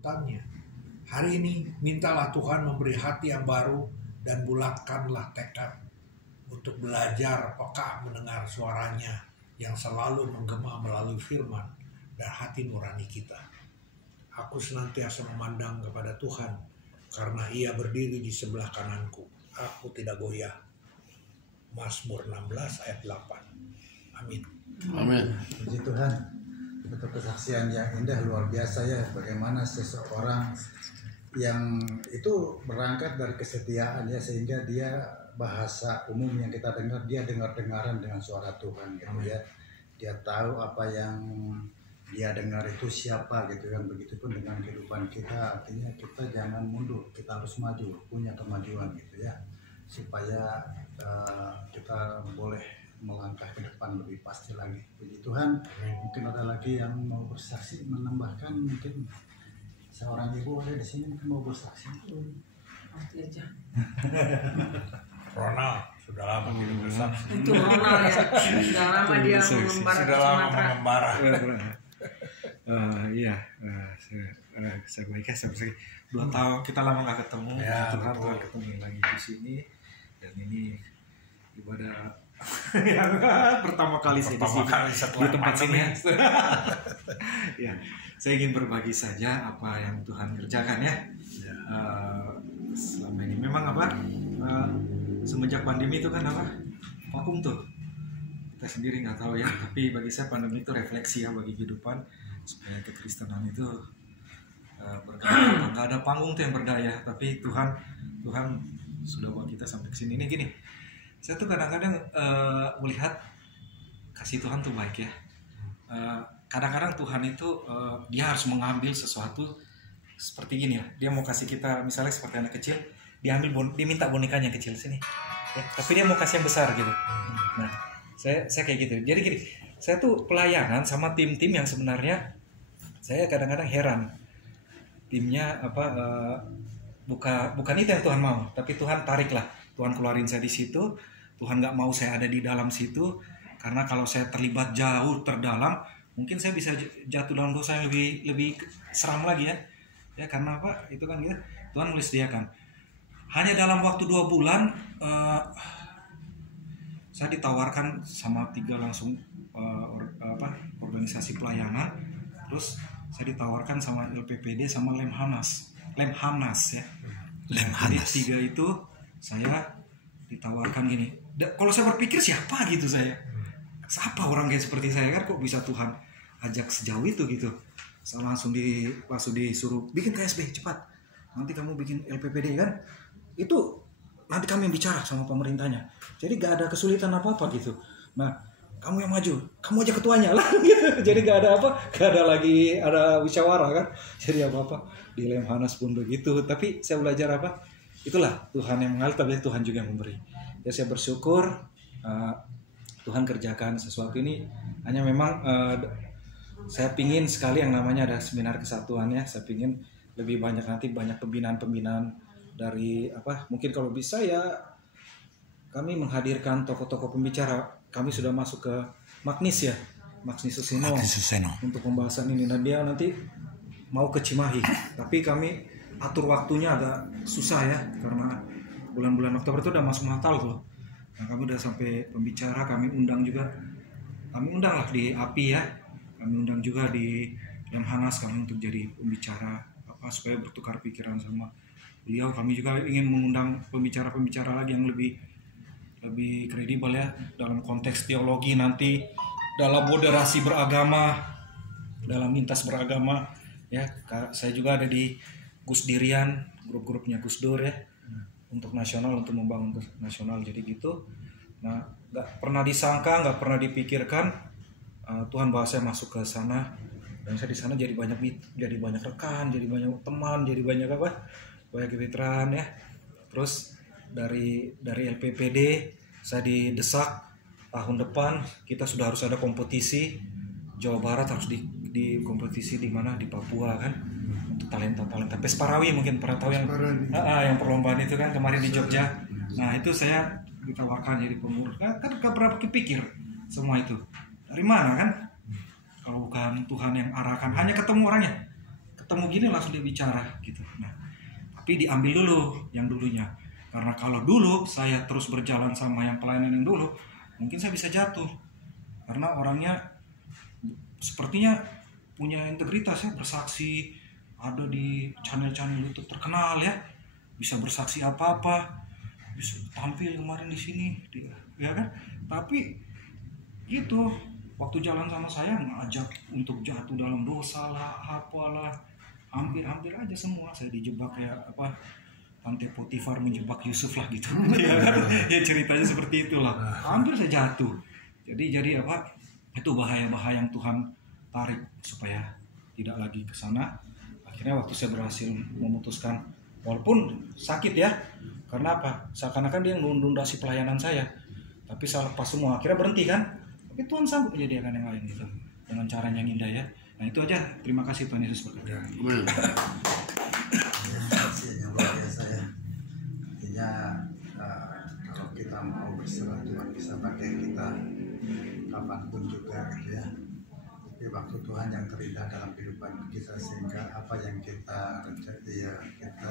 ketakutannya. Hari ini mintalah Tuhan memberi hati yang baru dan bulatkanlah tekad untuk belajar peka mendengar suaranya yang selalu menggema melalui firman dan hati nurani kita. Aku senantiasa memandang kepada Tuhan karena Ia berdiri di sebelah kananku. Aku tidak goyah. Mazmur 16 ayat 8. Amin. Amin. Puji Tuhan. Betul, kesaksian yang indah luar biasa ya, bagaimana seseorang yang itu berangkat dari kesetiaan ya, sehingga dia bahasa umum yang kita dengar, dia dengar-dengaran dengan suara Tuhan gitu ya. Dia tahu apa yang dia dengar itu siapa gitu kan. Begitupun dengan kehidupan kita, artinya kita jangan mundur, kita harus maju, punya kemajuan gitu ya, supaya kita boleh melangkah ke depan lebih pasti lagi. Puji Tuhan. Mungkin ada lagi yang mau bersaksi, menambahkan, mungkin seorang ibu ada di sini mungkin mau bersaksi. Nanti aja. Ronald sudah lama tidak bersaksi. Itu Ronald ya. Sudah lama dia mengembara ke Sudah lama Sumatera. mengembara. Iya, saya baiknya saya bersaksi. 2 tahun kita lama nggak ketemu. Ya, Tuhan betul. ketemu lagi di sini, dan ini ibadah yang pertama kali saya di Pertama sini, kali setelah di tempat pandemi. sini. Ya, saya ingin berbagi saja apa yang Tuhan kerjakan ya. Selama ini memang semenjak pandemi itu kan vakum tuh. Kita sendiri nggak tahu ya, tapi bagi saya pandemi itu refleksi ya bagi kehidupan, supaya kekristenan itu berkembang. Nggak ada panggung tuh yang berdaya, tapi Tuhan sudah bawa kita sampai ke sini. Ini gini, saya tuh kadang-kadang melihat kasih Tuhan tuh baik ya. Kadang-kadang Tuhan itu dia harus mengambil sesuatu seperti gini ya. Dia mau kasih kita misalnya seperti anak kecil, dia minta bonekanya yang kecil sini. Ya, tapi dia mau kasih yang besar gitu. Nah, saya kayak gitu. Jadi gini, saya tuh pelayanan sama tim-tim yang sebenarnya saya kadang-kadang heran. Timnya bukan itu yang Tuhan mau, tapi Tuhan tarik lah. Tuhan keluarin saya di situ. Tuhan nggak mau saya ada di dalam situ, karena kalau saya terlibat jauh terdalam, mungkin saya bisa jatuh dalam dosa yang lebih seram lagi ya. Ya karena apa? Itu kan gitu. Tuhan nulis dia kan. Hanya dalam waktu 2 bulan saya ditawarkan sama 3 langsung organisasi pelayanan. Terus saya ditawarkan sama LPPD sama Lemhanas ya. Lemhanas. Jadi 3 itu saya ditawarkan gini. Kalau saya berpikir siapa gitu saya. Siapa orang kayak seperti saya kan, kok bisa Tuhan ajak sejauh itu gitu. Saya langsung disuruh bikin KSB cepat. Nanti kamu bikin LPPD kan. Itu nanti kami yang bicara sama pemerintahnya. Jadi gak ada kesulitan apa-apa gitu. Nah, kamu yang maju, kamu aja ketuanya lah gitu. Jadi gak ada musyawarah kan. Jadi apa-apa di Lemhanas pun begitu. Tapi saya belajar apa? Itulah Tuhan yang mengalir, tapi Tuhan juga yang memberi. Ya saya bersyukur Tuhan kerjakan sesuatu ini. Hanya memang saya pingin sekali yang namanya ada seminar kesatuan ya. Saya pingin lebih banyak nanti, banyak pembinaan dari mungkin kalau bisa ya kami menghadirkan tokoh-tokoh pembicara. Kami sudah masuk ke Magnis Suseno untuk pembahasan ini, dan dia nanti mau ke Cimahi, tapi kami atur waktunya agak susah ya karena bulan-bulan Oktober itu udah masuk Natal tuh. Nah, kami udah sampai pembicara, kami undang lah di API ya, kami undang juga di Lemhanas kami untuk jadi pembicara supaya bertukar pikiran sama beliau. Kami juga ingin mengundang pembicara-pembicara lagi yang lebih kredibel ya dalam konteks teologi nanti, dalam moderasi beragama, dalam lintas beragama ya. Saya juga ada di Gus Dirian, grup-grupnya Gus Dur ya, untuk nasional, untuk membangun nasional. Jadi gitu. Nah, nggak pernah disangka, nggak pernah dipikirkan Tuhan bawa saya masuk ke sana, dan saya di sana jadi banyak rekan, jadi banyak teman, jadi banyak kemitraan ya. Terus dari LPPD saya didesak tahun depan kita sudah harus ada kompetisi Jawa Barat, harus di kompetisi di mana, di Papua kan, untuk talenta Pesparawi, mungkin pernah tahu yang perlombaan itu kan kemarin di Jogja. Nah itu saya ditawarkan jadi pengurus. Kan gak pernah kepikir semua itu dari mana kan, kalau bukan Tuhan yang arahkan. Hanya ketemu ketemu gini langsung dia bicara gitu. Nah, tapi diambil dulu yang dulunya. Karena kalau dulu saya terus berjalan sama yang pelayanan yang dulu, mungkin saya bisa jatuh. Karena orangnya sepertinya punya integritas ya, bersaksi, ada di channel-channel YouTube terkenal ya, bisa bersaksi apa-apa, bisa tampil kemarin di sini, ya kan? Tapi gitu, waktu jalan sama saya ngajak untuk jatuh dalam dosa lah, apalah, hampir aja semua saya dijebak kayak apa, Tante Potifar menjebak Yusuf lah gitu, ya kan? Ya ceritanya seperti itulah, hampir saya jatuh. Jadi apa? Itu bahaya-bahaya yang Tuhan tarik supaya tidak lagi ke sana. Akhirnya waktu saya berhasil memutuskan, walaupun sakit ya, karena apa? Seakan-akan dia nunda-nunda si pelayanan saya, tapi saya lepas semua. Akhirnya berhenti kan? Tapi Tuhan sanggup menyediakan yang lain gitu, dengan caranya yang indah ya. Nah itu aja. Terima kasih Tuhan Yesus berkati. Yang luar biasa ya. Artinya kalau kita mau berserah, Tuhan bisa pakai kita kapanpun juga gitu ya. Tapi waktu Tuhan yang terindah dalam kehidupan kita, sehingga apa yang kita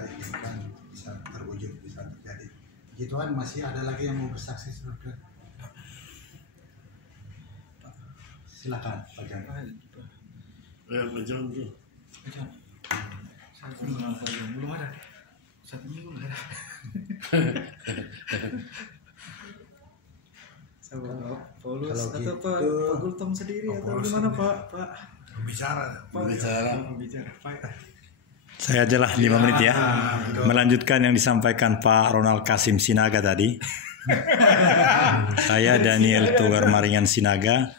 inginkan bisa terwujud, bisa terjadi. Puji Tuhan, masih ada lagi yang mau bersaksi, saudara? Silakan Pak Jan. Pak Jan tuh. Belum ada. 1 minggu nggak ada. Sama Paulus Kalau atau gitu, Pak Gultom sendiri atau gimana Pak? Pembicara. Pak. Saya ajalah 5 menit ya, melanjutkan yang disampaikan Pak Ronald Kasim Sinaga tadi. Saya Daniel Togar Maringan Sinaga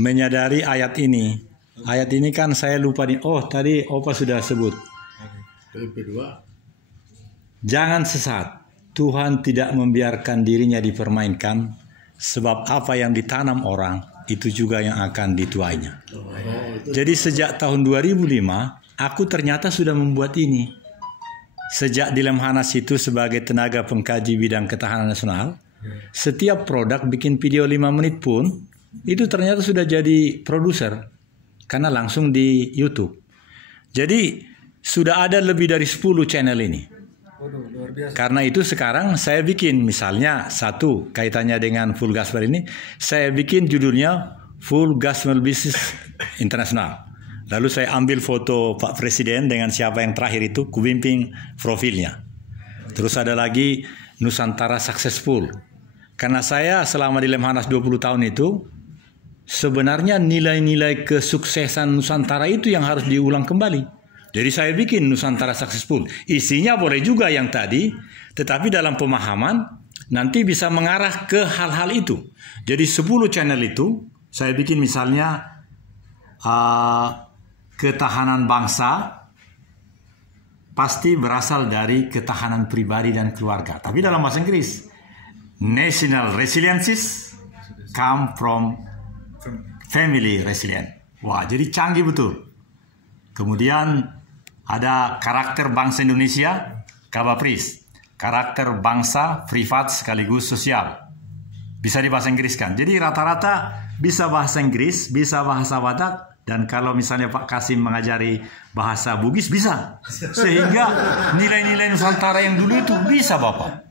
menyadari ayat ini. Ayat ini kan saya lupa nih. Oh tadi Opa sudah sebut. Jangan sesat. Tuhan tidak membiarkan dirinya dipermainkan. Sebab apa yang ditanam orang itu juga yang akan dituainya. Jadi sejak tahun 2005 aku ternyata sudah membuat ini. Sejak di Lemhanas itu sebagai tenaga pengkaji bidang ketahanan nasional, setiap produk bikin video 5 menit pun itu ternyata sudah jadi produser karena langsung di YouTube. Jadi sudah ada lebih dari 10 channel ini. Waduh, luar biasa. Karena itu sekarang saya bikin misalnya satu kaitannya dengan Full Gospel ini, saya bikin judulnya Full Gospel Business Internasional. Lalu saya ambil foto Pak Presiden dengan siapa yang terakhir itu, kubimbing profilnya. Terus ada lagi Nusantara Successful. Karena saya selama di Lemhanas 20 tahun itu, sebenarnya nilai-nilai kesuksesan Nusantara itu yang harus diulang kembali. Jadi saya bikin Nusantara Successful. Isinya boleh juga yang tadi, tetapi dalam pemahaman nanti bisa mengarah ke hal-hal itu. Jadi 10 channel itu saya bikin misalnya ketahanan bangsa pasti berasal dari ketahanan pribadi dan keluarga. Tapi dalam bahasa Inggris, national resiliences come from family resilient. Wah, jadi canggih betul. Kemudian ada karakter bangsa Indonesia, Kabapris. Karakter bangsa privat sekaligus sosial. Bisa di bahasa Inggris kan. Jadi rata-rata bisa bahasa Inggris, bisa bahasa Batak, dan kalau misalnya Pak Kasim mengajari bahasa Bugis bisa. Sehingga nilai-nilai Nusantara yang dulu itu bisa Bapak.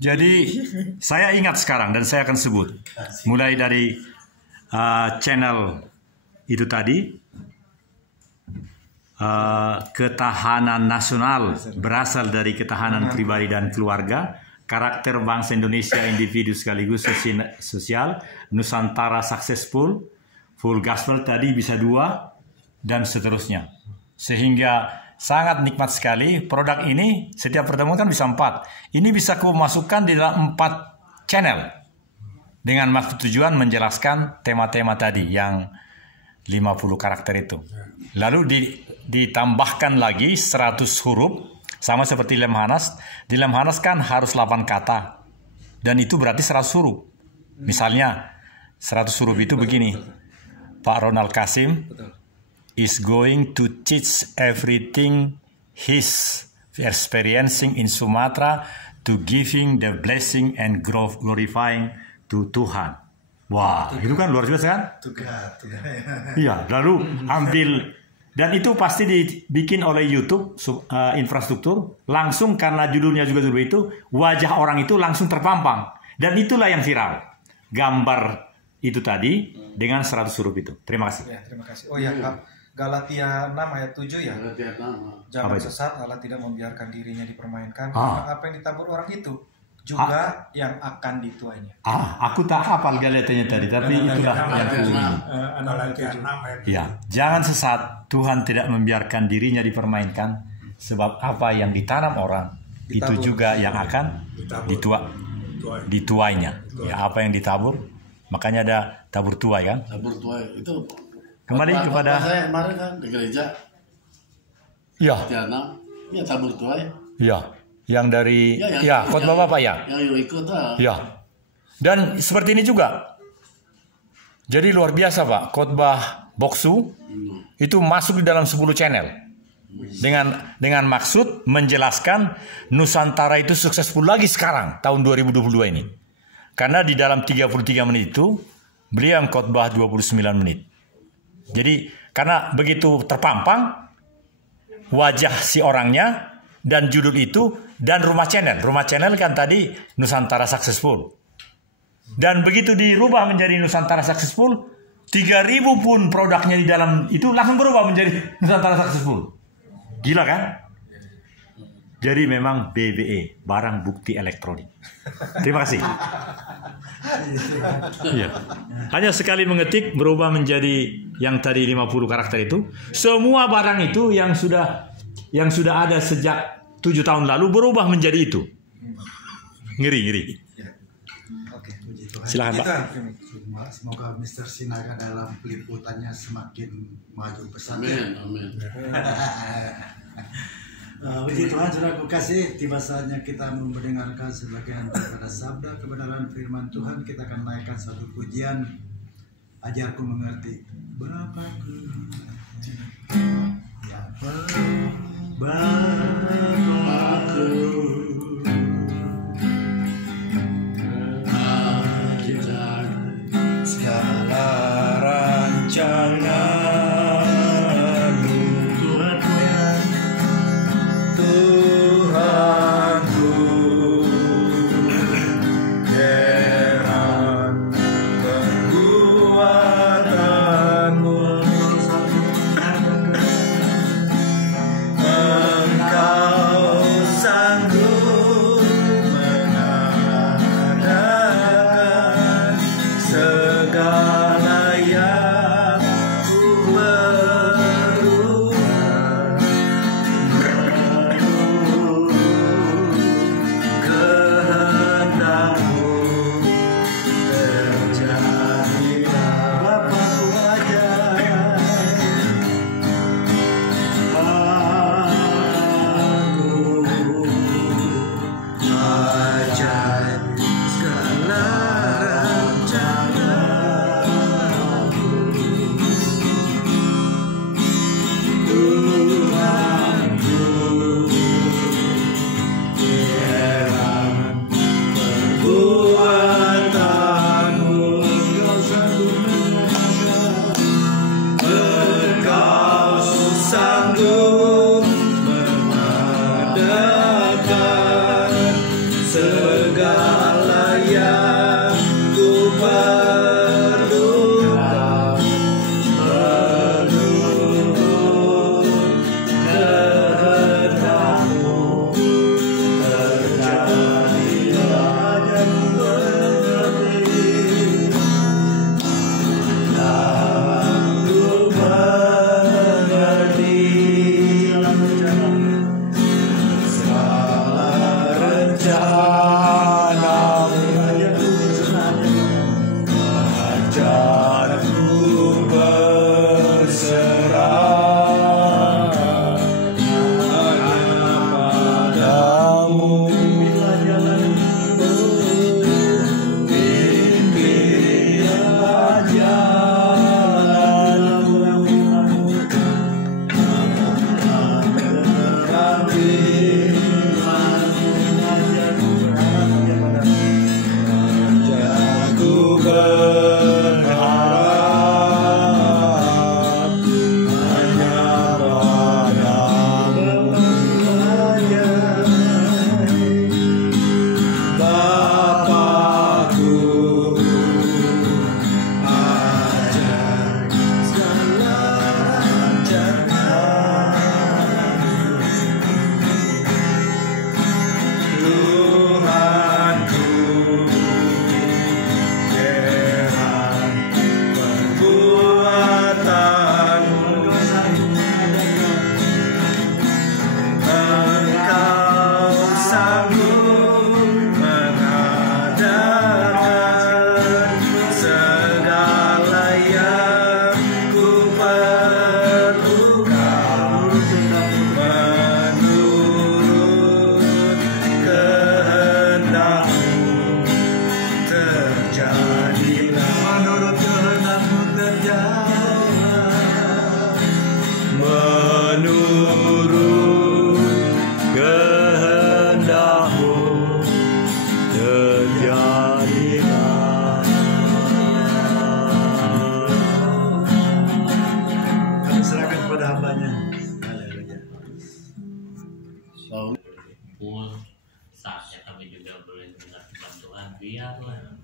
Jadi saya ingat sekarang dan saya akan sebut. Mulai dari channel itu tadi, ketahanan nasional berasal dari ketahanan pribadi dan keluarga, karakter bangsa Indonesia individu sekaligus sosial, Nusantara Successful, Full Gospel tadi bisa 2 dan seterusnya. Sehingga sangat nikmat sekali produk ini, setiap pertemuan kan bisa 4. Ini bisa aku masukkan di dalam 4 channel dengan maksud tujuan menjelaskan tema-tema tadi yang 50 karakter itu. Lalu ditambahkan lagi 100 huruf, sama seperti Lemhanas. Di Lemhanas kan harus 8 kata. Dan itu berarti 100 huruf. Misalnya, 100 huruf itu begini. Pak Ronald Kasim is going to teach everything he's experiencing in Sumatra to giving the blessing and glorifying to Tuhan. Wah, itu kan luar biasa kan? Iya, lalu ambil Dan itu pasti dibikin oleh YouTube infrastruktur langsung karena judulnya juga seperti itu, wajah orang itu langsung terpampang dan itulah yang viral. Gambar itu tadi dengan 100 huruf itu. Terima kasih. Ya, terima kasih. Oh ya, Galatia 6 ayat 7 ya. Galatia 6. Jangan sesat, Allah tidak membiarkan dirinya dipermainkan. Karena apa yang ditabur orang itu juga yang akan dituainya. Aku tak hafal Galatianya tadi, tapi itulah yang ya, jangan sesat, Tuhan tidak membiarkan dirinya dipermainkan, sebab apa yang ditanam orang itu juga yang akan dituainya. Ya, apa yang ditabur, makanya ada tabur tuai kan? Tabur tuai itu. Kembali kepada saya kemarin kan di gereja. Ya. Ya tabur tuai. Ya, yang dari khotbah Bapak ya. Yang ikut Ya. Dan seperti ini juga. Jadi luar biasa Pak, khotbah Boksu itu masuk di dalam 10 channel. Dengan maksud menjelaskan Nusantara itu successful lagi sekarang tahun 2022 ini. Karena di dalam 33 menit itu beliau khotbah 29 menit. Jadi karena begitu terpampang wajah si orangnya dan judul itu dan rumah channel. Rumah channel kan tadi Nusantara Successful. Dan begitu dirubah menjadi Nusantara Successful, 3.000 pun produknya di dalam itu langsung berubah menjadi Nusantara Successful. Gila kan? Jadi memang BBE, barang bukti elektronik. Terima kasih. Iya. Hanya sekali mengetik berubah menjadi yang tadi 50 karakter itu. Semua barang itu yang sudah ada sejak 7 tahun lalu berubah menjadi itu. Ngeri. Oke, puji Tuhan. Silakan Pak. Semoga Mr. Sinaga dalam peliputannya semakin maju pesat. Amin. Puji Tuhan, saudaraku kasih, tiba saatnya kita mendengarkan sebagian daripada sabda kebenaran firman Tuhan. Kita akan naikkan satu pujian, ajarku mengerti Bapakku, ya Bapakku, segala rancangan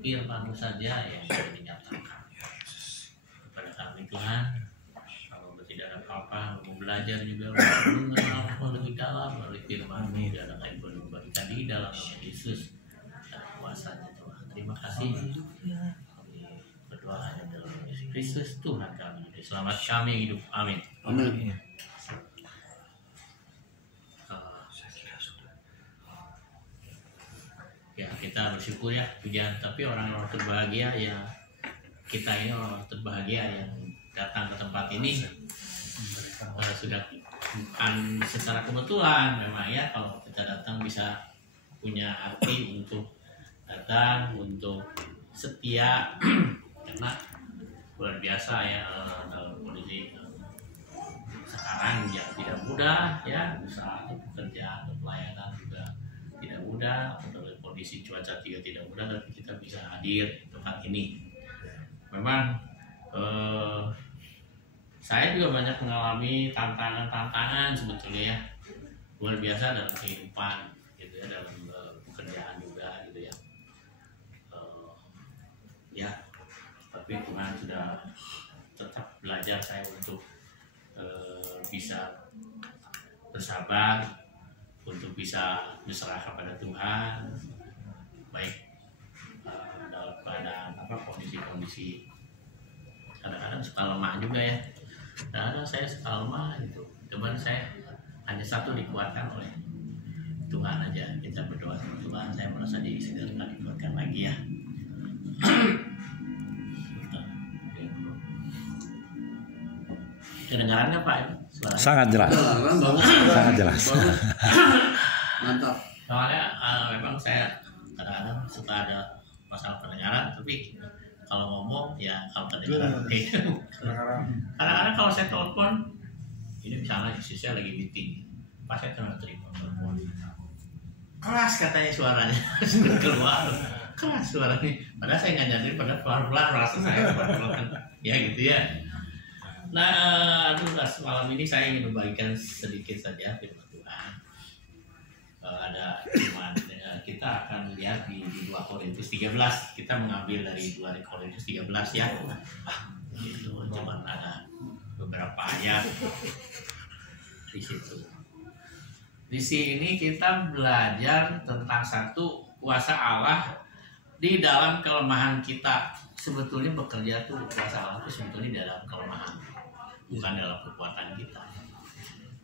firman-Mu saja yang dinyatakan kepada kami Tuhan. Kalau tidak ada apa-apa, mau belajar juga mengenal lebih dalam melalui firman-Mu dan apa yang boleh memberikan di dalam nama Yesus dan kuasanya Tuhan. Terima kasih. Kami berdoa hanya dalam Yesus Kristus Tuhan kami. Selamat kami hidup. Amin. Amin. Ya, kita bersyukur ya pujian, tapi orang-orang terbahagia ya, kita ini orang terbahagia yang datang ke tempat ini sudah bukan secara kebetulan memang ya. Kalau kita datang bisa punya arti untuk datang, untuk setia karena luar biasa ya dalam kondisi sekarang yang tidak mudah ya, usaha pekerjaan pelayanan juga tidak mudah, atau kondisi cuaca tidak mudah, tapi kita bisa hadir di tempat ini. Memang saya juga banyak mengalami tantangan-tantangan sebetulnya ya, luar biasa dalam kehidupan gitu ya, dalam pekerjaan juga gitu ya. Ya, tapi Tuhan sudah tetap belajar saya untuk bisa bersabar, untuk bisa berserah kepada Tuhan, baik dalam keadaan kondisi kadang-kadang suka lemah juga ya. Kadang-kadang saya suka lemah gitu, cuman saya hanya satu, dikuatkan oleh Tuhan aja. Kita berdoa sama Tuhan, saya merasa diri segera dikuatkan lagi ya. Kedengaran nggak Pak? Suara? Sangat jelas. Sangat jelas. Mantap. Soalnya memang saya kadang-kadang suka ada masalah pendengaran, tapi kalau ngomong ya kalau kedengaran. Kadang-kadang kalau saya telepon, ini misalnya istri saya lagi meeting, pas saya terima telepon, keras katanya suaranya, sudah keluar, keras suaranya. Padahal saya nggak nyadar, padahal pelan-pelan rasa saya pelan-pelan. Ya gitu ya. Nah, malam ini saya ingin membagikan sedikit saja firman Tuhan. Ada firman kita akan lihat di 2 Korintus 13. Kita mengambil dari 2 Korintus 13 ya. Itu cuma ada beberapa ayat di situ. Di sini kita belajar tentang satu kuasa Allah di dalam kelemahan kita. Sebetulnya bekerja tuh kuasa Allah itu sebetulnya di dalam kelemahan, bukan dalam kekuatan kita.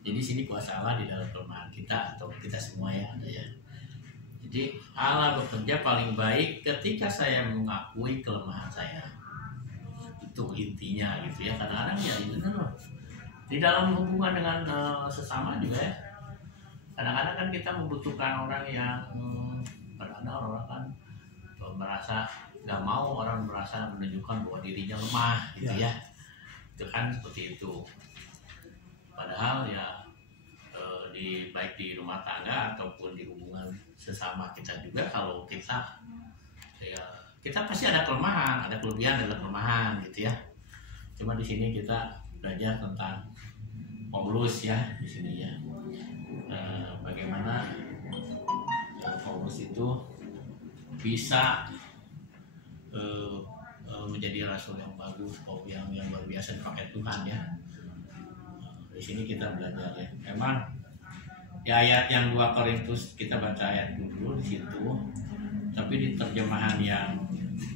Jadi sini kuasa Allah di dalam kelemahan kita, atau kita semua ya ada ya. Jadi Allah bekerja paling baik ketika saya mengakui kelemahan saya. Itu intinya gitu ya. Kadang-kadang ya itu loh. Di dalam hubungan dengan sesama juga ya. Kadang-kadang kan kita membutuhkan orang yang kadang-kadang orang kan merasa nggak mau, orang merasa menunjukkan bahwa dirinya lemah gitu ya. Itu kan seperti itu. Padahal ya baik di rumah tangga ataupun di hubungan sesama kita juga, kalau kita pasti ada kelemahan, ada kelebihan, ada kelemahan gitu ya. Cuma di sini kita belajar tentang Paulus ya di sini ya. Bagaimana Paulus itu bisa menjadi rasul yang bagus, yang luar biasa dipakai Tuhan ya. Di sini kita belajar ya. Memang di ayat yang 2 Korintus kita baca ayat dulu di situ, tapi di terjemahan yang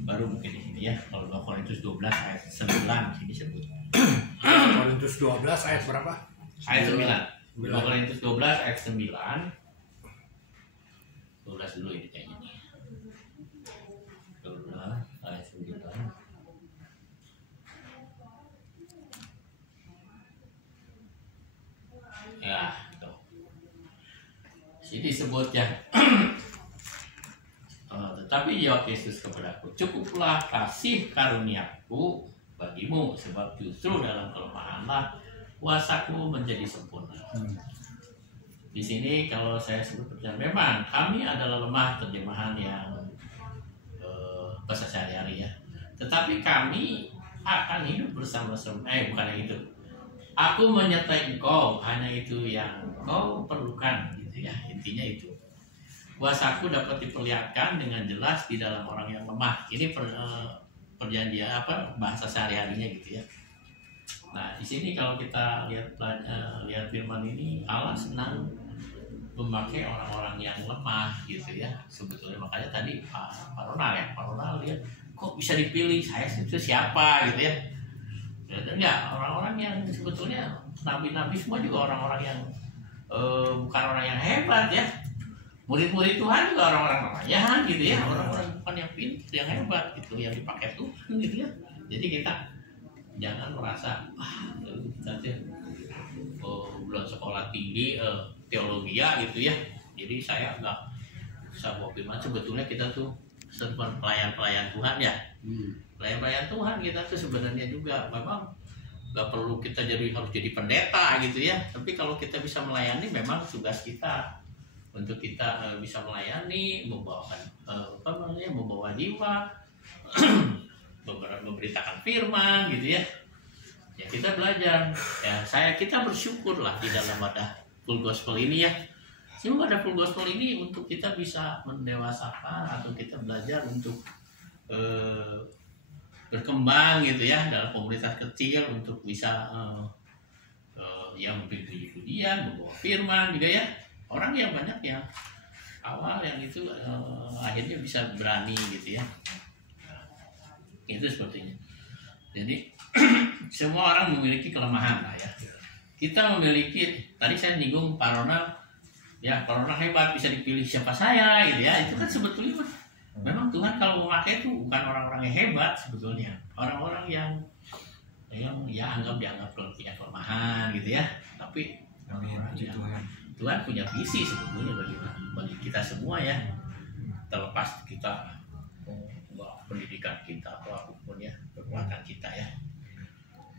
baru mungkin di sini ya. Kalau 2 Korintus 12 ayat 9 sini disebut. Korintus 12 ayat berapa? Ayat 9. 2 Korintus 12 ayat 9. 12 dulu ini kayaknya. 12 ayat 9. Ya, tuh. Sini disebut ya. Tetapi jawab Yesus kepadaku, cukuplah kasih karuniaku bagimu, sebab justru dalam kelemahanlah kuasaku menjadi sempurna. Di sini kalau saya sebut percaya, memang kami adalah lemah, terjemahan yang bahasa sehari-hari ya. Tetapi kami akan hidup bersama-sama. Bukan yang itu. Aku menyertai engkau, hanya itu yang engkau perlukan gitu ya. Intinya itu. kuasaku dapat diperlihatkan dengan jelas di dalam orang yang lemah. Ini perjanjian bahasa sehari-harinya gitu ya. Nah, di sini kalau kita lihat firman ini, Allah senang memakai orang-orang yang lemah gitu ya. Sebetulnya makanya tadi Pak Ronald lihat kok bisa dipilih, saya itu siapa gitu ya. Dan enggak, orang-orang yang sebetulnya nabi-nabi semua juga orang-orang yang bukan orang yang hebat ya. Murid-murid Tuhan juga orang-orang lumayan gitu ya, orang-orang bukan yang pintar, yang hebat gitu, yang dipakai Tuhan gitu ya. Jadi kita jangan merasa kita belum sekolah tinggi teologi gitu ya. Jadi saya nggak bisa bawa firman. Sebetulnya kita tuh pelayan-pelayan Tuhan ya. Pelayan-pelayan Tuhan kita tuh sebenarnya juga memang nggak perlu kita harus jadi pendeta gitu ya. Tapi kalau kita bisa melayani, memang tugas kita untuk kita bisa melayani, membawa jiwa, memberitakan firman gitu ya. Ya kita belajar. Ya kita bersyukurlah di dalam wadah full gospel ini ya. Semua wadah full gospel ini untuk kita bisa mendewasakan atau kita belajar untuk berkembang gitu ya dalam komunitas kecil, untuk bisa yang memimpin kemudian membawa firman juga ya. Orang yang banyak yang awal yang itu akhirnya bisa berani gitu ya. Itu sepertinya. Jadi semua orang memiliki kelemahan lah ya. Kita memiliki, tadi saya nyinggung Pak Ronald, ya Pak Ronald hebat, bisa dipilih siapa saya gitu ya. Itu kan sebetulnya memang Tuhan kalau memakai itu bukan orang-orang yang hebat sebetulnya. Orang-orang yang ya dianggap punya kelemahan gitu ya. Tapi Tuhan punya visi sebetulnya bagi kita semua ya. Terlepas kita pendidikan kita atau apapun ya, kekuatan kita ya.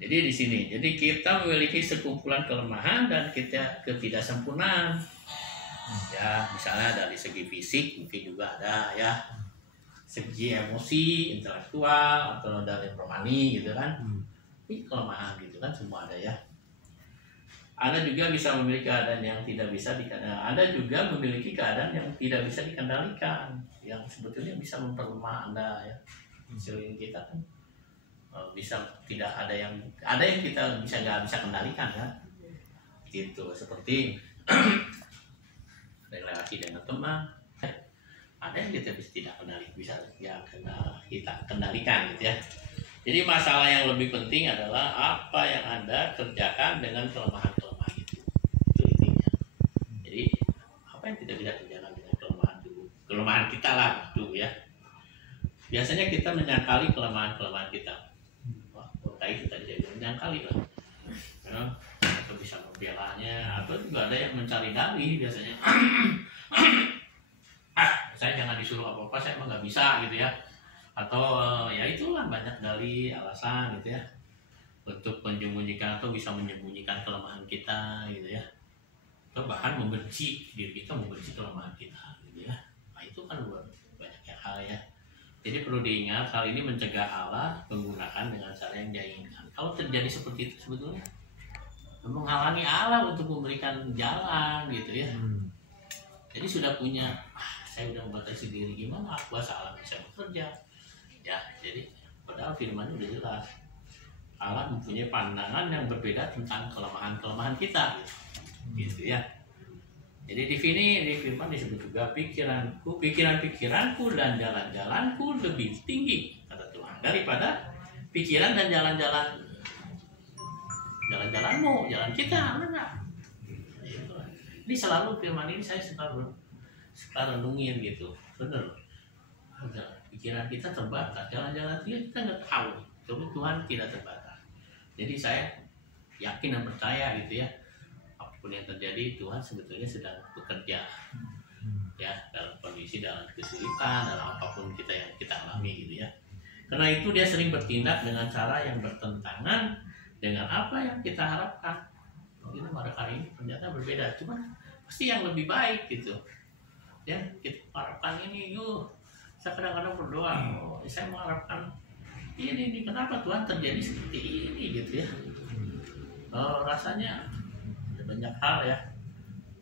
Jadi di sini, jadi kita memiliki sekumpulan kelemahan dan kita ketidaksempurnaan. Ya, misalnya dari segi fisik mungkin juga ada ya, segi emosi, intelektual atau dari rohani gitu kan. Ini kelemahan gitu kan semua ada ya. Ada juga bisa memiliki keadaan yang tidak bisa ada juga memiliki keadaan yang tidak bisa dikendalikan, yang sebetulnya bisa memperlemah Anda ya. Sering kita kan bisa tidak ada yang kita nggak bisa kendalikan kan, gitu. Seperti relasi dengan teman, ada yang kita tidak bisa ya kita kendalikan gitu ya. Jadi masalah yang lebih penting adalah apa yang Anda kerjakan dengan kelemahan-kelemahan itu intinya. Jadi apa yang tidak bisa kerjakan dengan kelemahan kita lah itu ya. Biasanya kita menyangkali kelemahan-kelemahan kita. Wah, kayak kita jadi menyangkali lah. Atau bisa membelanya, atau juga ada yang mencari dalih biasanya. Saya jangan disuruh apa-apa, saya emang nggak bisa gitu ya. Atau ya itulah banyak dalih alasan gitu ya untuk menyembunyikan atau bisa menyembunyikan kelemahan kita gitu ya, atau bahkan membenci diri kita, membenci kelemahan kita gitu ya. Nah itu kan banyak hal ya. Jadi perlu diingat, hal ini mencegah Allah menggunakan dengan cara yang dia inginkan. Kalau terjadi seperti itu sebetulnya menghalangi Allah untuk memberikan jalan gitu ya. Jadi sudah punya saya udah membatasi diri, gimana kuasa Allah bisa bekerja ya. Jadi padahal firman udah jelas, Allah mempunyai pandangan yang berbeda tentang kelemahan-kelemahan kita gitu ya. Jadi di firman disebut juga pikiran-pikiranku dan jalan-jalanku lebih tinggi kata Tuhan daripada pikiran dan jalan-jalanmu, jalan kita, enggak. Ini selalu firman ini saya suka renungin gitu, bener. Pikiran kita terbatas, jalan-jalan kita nggak tahu. Tapi Tuhan tidak terbatas. Jadi saya yakin dan percaya gitu ya, apapun yang terjadi Tuhan sebetulnya sedang bekerja ya, dalam kondisi, dalam kesulitan, dalam apapun yang kita alami gitu ya. Karena itu dia sering bertindak dengan cara yang bertentangan dengan apa yang kita harapkan. Mungkin pada kali ini ternyata berbeda, cuma pasti yang lebih baik gitu ya. Kita harapkan ini saya kadang-kadang berdoa, saya mengharapkan ini kenapa Tuhan terjadi seperti ini gitu ya. Rasanya banyak hal ya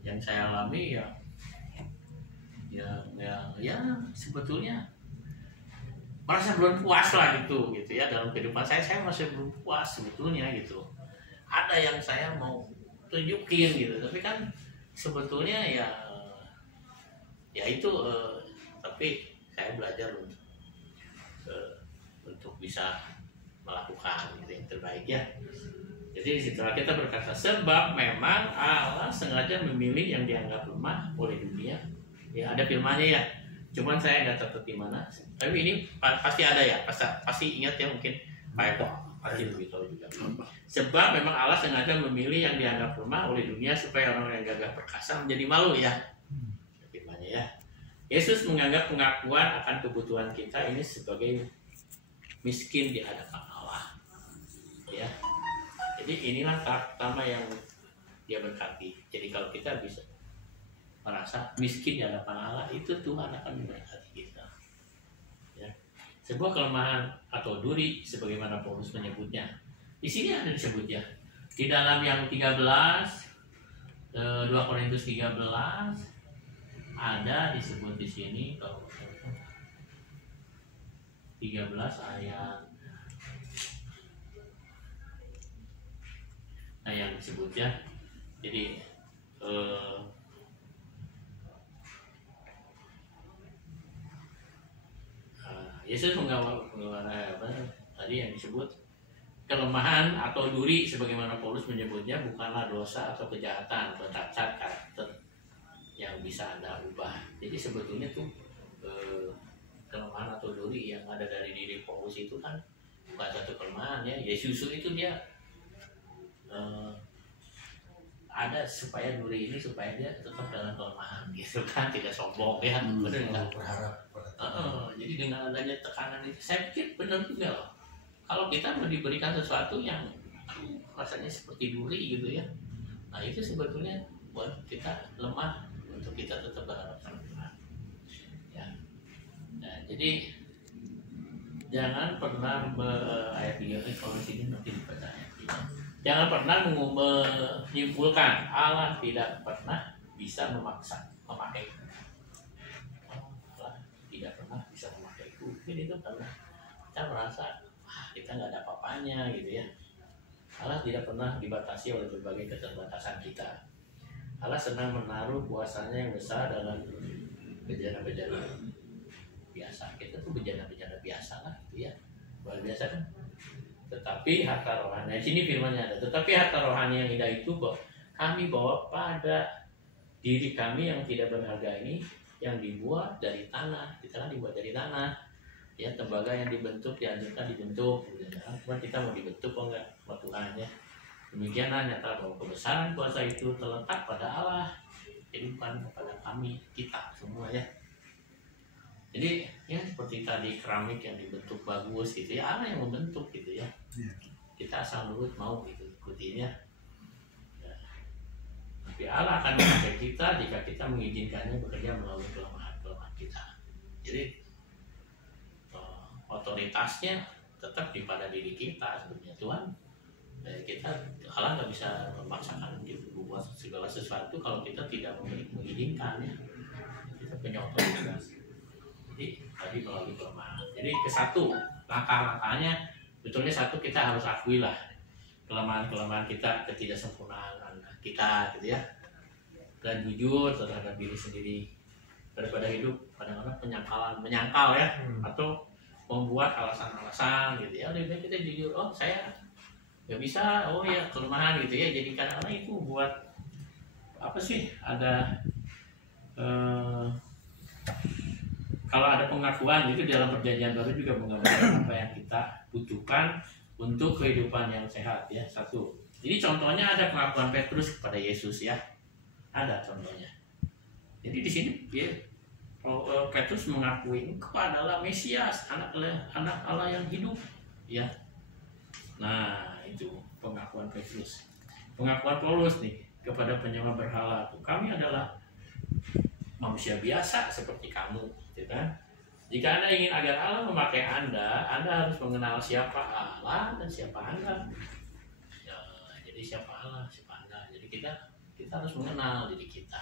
yang saya alami ya ya sebetulnya merasa belum puas lah gitu ya dalam kehidupan saya masih belum puas sebetulnya gitu. Ada yang saya mau tunjukin gitu, tapi kan sebetulnya ya itu tapi saya belajar untuk bisa melakukan gitu yang terbaik ya. Jadi setelah kita berkata sebab memang Allah sengaja memilih yang dianggap lemah oleh dunia. Ya ada firmannya ya. Cuman saya nggak catat di mana. Tapi ini pasti ada ya. Pasti ingat ya mungkin Pak Eko pasti lebih tahu juga. Sebab memang Allah sengaja memilih yang dianggap lemah oleh dunia supaya orang yang gagah perkasa menjadi malu ya. Firmannya ya. Yesus menganggap pengakuan akan kebutuhan kita ini sebagai miskin di hadapan Allah. Ya. Jadi inilah tahap pertama yang dia berkati. Jadi kalau kita bisa merasa miskin di hadapan Allah, itu Tuhan akan memberkati kita. Ya. Sebuah kelemahan atau duri, sebagaimana Paulus menyebutnya. Di sini ada disebutnya. Di dalam yang 13, 2 Korintus 13, ada disebut di sini kalau 13 ayat yang disebutnya. Jadi Yesus menggambarkan apa tadi yang disebut kelemahan atau duri sebagaimana Paulus menyebutnya bukanlah dosa atau kejahatan atau cacat karakter yang bisa Anda ubah. Jadi sebetulnya tuh kelemahan atau duri yang ada dari diri Paulus itu kan bukan satu kelemahan ya. Yesus itu dia ada supaya duri ini supaya dia tetap dalam kelemahan gitu kan, tidak sombong ya. Benar nggak? Berharap Jadi dengan adanya tekanan itu saya pikir benar juga loh. Kalau kita mau diberikan sesuatu yang rasanya seperti duri gitu ya, nah itu sebetulnya buat kita lemah untuk kita tetap berharap sama Tuhan ya. Nah, jadi jangan pernah ayat 3 kalau sini nanti dibaca ayat 3. Jangan pernah menyimpulkan Allah tidak pernah bisa memakai Allah tidak pernah bisa memakaiku. Jadi itu karena kita merasa kita nggak ada apa-apanya gitu ya. Allah tidak pernah dibatasi oleh berbagai keterbatasan kita. Allah senang menaruh kuasanya yang besar dalam bejana-bejana biasa. Kita tuh bejana-bejana biasa lah gitu ya, luar biasa kan. Tetapi harta rohani, di sini firman-Nya ada. Tetapi harta rohani yang indah itu kami bawa pada diri kami yang tidak berharga ini, yang dibuat dari tanah. Kita kan dibuat dari tanah. Ya, tembaga yang dibentuk dianjurkan dibentuk. Cuma kita mau dibentuk kok enggak sama Tuhan ya. Demikianlah nyata bahwa kebesaran kuasa itu terletak pada Allah. Jadi bukan kepada kami, kita semua ya. Jadi ya seperti tadi keramik yang dibentuk bagus gitu ya, Allah yang membentuk gitu ya. Kita asal nurut mau gitu ikutinya. Ya. Tapi Allah akan memakai kita jika kita mengizinkannya bekerja melalui kelemahan-kelemahan kita. Jadi otoritasnya tetap di pada diri kita sebenarnya Tuhan. Kita Allah nggak bisa memaksakan gitu buat segala sesuatu kalau kita tidak mengizinkan ya. Kita punya otoritas. Jadi tadi melalui kelemahan. Jadi langkah-langkahnya betulnya satu, kita harus akui lah kelemahan-kelemahan kita, ketidaksempurnaan kita gitu ya, dan jujur terhadap diri sendiri daripada hidup kadang-kadang menyangkal ya, atau membuat alasan-alasan gitu ya. Lebih baik kita jujur, oh saya nggak bisa, oh ya kelemahan gitu ya. Jadi kadang-kadang itu buat apa sih, ada kalau ada pengakuan itu dalam perjanjian baru juga menggambarkan apa yang kita butuhkan untuk kehidupan yang sehat ya. Satu. Jadi contohnya ada pengakuan Petrus kepada Yesus ya. Ada contohnya. Jadi di sini ya, Petrus mengakui engkau adalah Mesias, anak Allah yang hidup ya. Nah, itu pengakuan Petrus. Pengakuan Paulus nih kepada penyembah berhala, kami adalah manusia biasa seperti kamu, gitu kan? Jika Anda ingin agar Allah memakai Anda harus mengenal siapa Allah dan siapa Anda. Ya, jadi siapa Allah, siapa Anda. Jadi kita harus mengenal diri kita.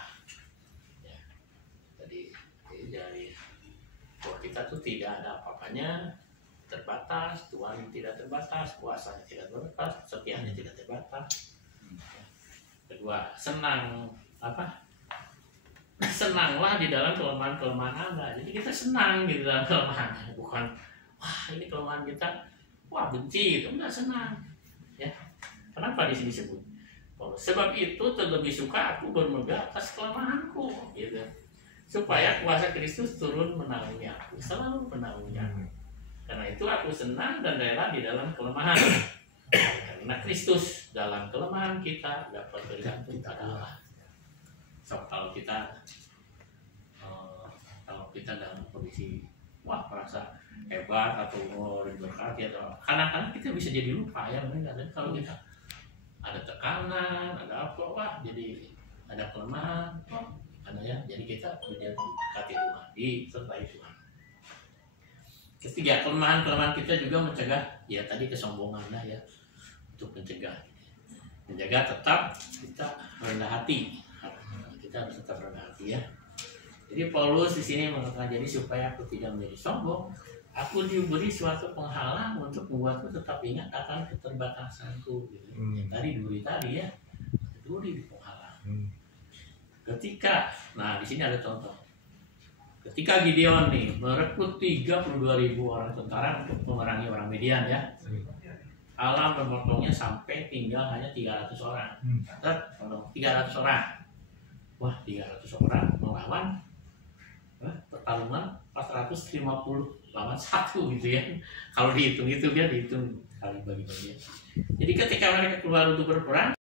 Ya. Jadi dari bahwa kita tuh tidak ada apa-apanya, terbatas, Tuhan tidak terbatas, kuasanya tidak terbatas, setianya tidak terbatas. Kedua, senanglah di dalam kelemahan-kelemahan Anda. Jadi kita senang gitu dalam kelemahan, bukan wah ini kelemahan kita, wah benci, itu enggak, senang. Ya, kenapa di sini disebut? Sebab itu terlebih suka aku bermegah atas kelemahanku, gitu. Supaya kuasa Kristus turun menaungi aku, selalu menaungi aku. Karena itu aku senang dan rela di dalam kelemahan. Karena Kristus dalam kelemahan kita dapat bergantung pada Allah. So, kalau kita dalam kondisi wah merasa hebat atau berkati atau kadang-kadang kita bisa jadi lupa ya, dan kalau kita ada tekanan, ada apa, wah jadi ada kelemahan, ada ya, jadi kita berkati Tuhan, disertai Tuhan. Ketiga, kelemahan kita juga mencegah ya tadi kesombongan lah ya, untuk menjaga tetap kita rendah hati. Kita harus tetap rendah hati ya. Jadi Paulus di sini mengatakan, jadi supaya aku tidak menjadi sombong, aku diberi suatu penghalang untuk membuatku tetap ingat akan keterbatasanku. Gitu. Duri tadi ya, duri di penghalang. Ketika, nah di sini ada contoh. Ketika Gideon nih merekrut 32.000 orang tentara untuk memerangi orang Midian ya. Allah memotongnya sampai tinggal hanya 300 orang. 300 orang. Wah, 300 orang melawan pertarungan 450 lawan 1 gitu ya. Kalau dihitung itu dia dihitung kali bagi-bagi. Jadi ketika mereka keluar untuk berperang,